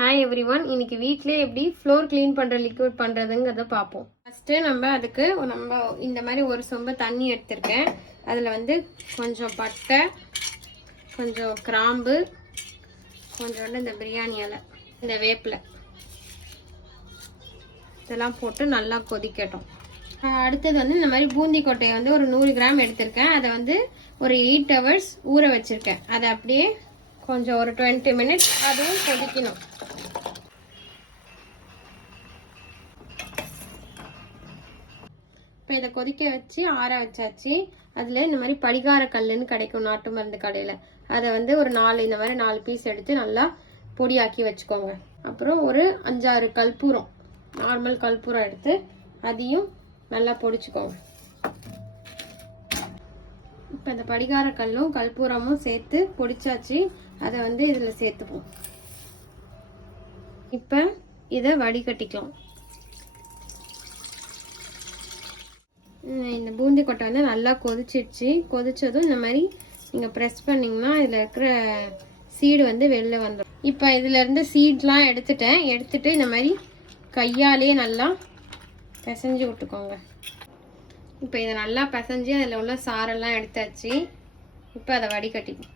Hi everyone, இன்னைக்கு வீட்லயே எப்படி ஃப்ளோர் க்ளீன் பண்ற லிக்விட் பண்றதுங்கிறத பார்ப்போம். ஃபர்ஸ்ட் அதுக்கு இந்த மாதிரி ஒரு சொம்பு தண்ணி எடுத்திருக்கேன். அதுல கொஞ்சம் பட்டை, கொஞ்சம் கிராம்பு, கொஞ்சோண்டு இந்த பிரியாணி இலை, இந்த வேப்பிலை இதெல்லாம் போட்டு நல்லா கொதிக்கட்டும். அடுத்தது இந்த மாதிரி பூந்தி கொட்டையை ஒரு 100 கிராம் எடுத்திருக்கேன். அதை ஒரு 8 hours ஊற வச்சிருக்கேன். அதை அப்படியே கொஞ்சம் ஒரு 20 minutes அதுவும் கொதிக்கணும். இப்போ இதை கொதிக்க வச்சு ஆற வச்சாச்சு. அதில் இந்த மாதிரி படிகார கல்லுன்னு கிடைக்கும் நாட்டு மருந்து கடையில். அதை ஒரு 4 பீஸ் எடுத்து நல்லா பொடியாக்கி வச்சுக்கோங்க. அப்புறம் ஒரு 5-6 கற்பூரம், நார்மல் கற்பூரம் எடுத்து அதையும் நல்லா பொடிச்சுக்கோங்க. இப்போ இந்த படிகார கல்லும் கற்பூரமும் சேர்த்து பொடிச்சாச்சு. அதை இதில் சேர்த்துப்போம். இப்போ இதை வடிகட்டிக்கலாம். இந்த பூந்தி கொட்டை நல்லா கொதிச்சிடுச்சு. கொதிச்சதும் இந்த மாதிரி நீங்கள் ப்ரெஸ் பண்ணிங்கன்னா இதில் இருக்கிற சீடு வெளில வந்துடும். இப்போ இதில் இருந்து சீட்லாம் எடுத்துட்டு இந்த மாதிரி கையாலே நல்லா பிசைஞ்சு விட்டுக்கோங்க. இப்போ இதை நல்லா பிசைஞ்சு அதில் உள்ள சாரெல்லாம் எடுத்தாச்சு. இப்போ அதை வடிகட்டிக்கும்.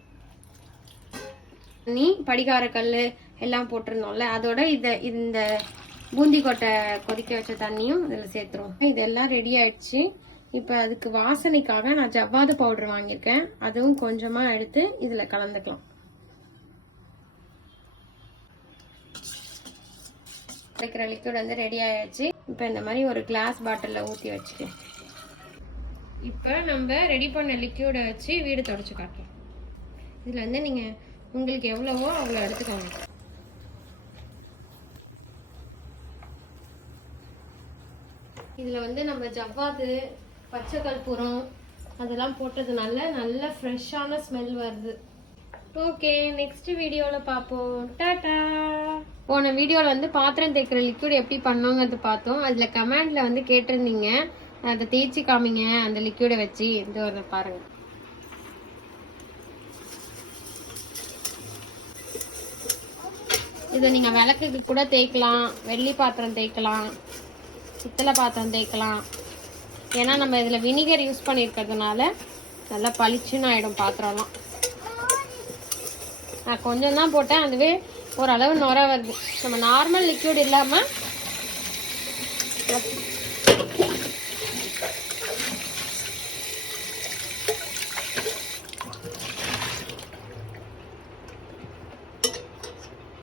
தண்ணி, படிகார கல் எல்லாம் போட்டிருந்தோம்ல, அதோட இந்த பூந்தி கொட்டை கொதிக்க வச்ச தண்ணியும் இதில் சேர்த்துருவோம். இதெல்லாம் ரெடி ஆயிடுச்சு. இப்போ அதுக்கு வாசனைக்காக நான் ஜவ்வாது பவுடர் வாங்கியிருக்கேன். அதுவும் கொஞ்சமாக எடுத்து இதில் கலந்துக்கலாம். இருக்கிற லிக்விட் ரெடி ஆயிடுச்சு. இப்போ இந்த மாதிரி ஒரு கிளாஸ் பாட்டிலில் ஊற்றி வச்சுக்கேன். இப்போ நம்ம ரெடி பண்ண லிக்விடை வச்சு வீடு தொடச்சி காட்டலாம். இதில் நீங்கள் உங்களுக்கு எவ்வளவோ அவ்வளோ எடுத்துக்கோங்க. இதில் நம்ம ஜவ்வாது, பச்சை கற்பூரம் அதெல்லாம் போட்டதுனால நல்ல ஃப்ரெஷ்ஷான ஸ்மெல் வருது. ஓகே, நெக்ஸ்ட் வீடியோவில் பார்ப்போம். டாடா. போன வீடியோவில் பாத்திரம் தேய்க்கிற லிக்விட் எப்படி பண்ணோங்கிறது பார்த்தோம். அதில் கமெண்டில் கேட்டிருந்தீங்க அதை தேய்ச்சி காமிங்க அந்த லிக்விடை வச்சு. இந்த ஒரு பாருங்க. இதை நீங்கள் விளக்குக்கு கூட தேய்க்கலாம், வெள்ளி பாத்திரம் தேய்க்கலாம், பித்தளை பாத்திரம் தேய்க்கலாம். ஏன்னா நம்ம இதில் வினிகர் யூஸ் பண்ணியிருக்கிறதுனால நல்லா பளிச்சுன்னு ஆகிடும் பாத்திரம்லாம். நான் கொஞ்சம் தான் போட்டேன், அதுவே ஓரளவு நுர வருது. நம்ம நார்மல் லிக்விட் இல்லாமல்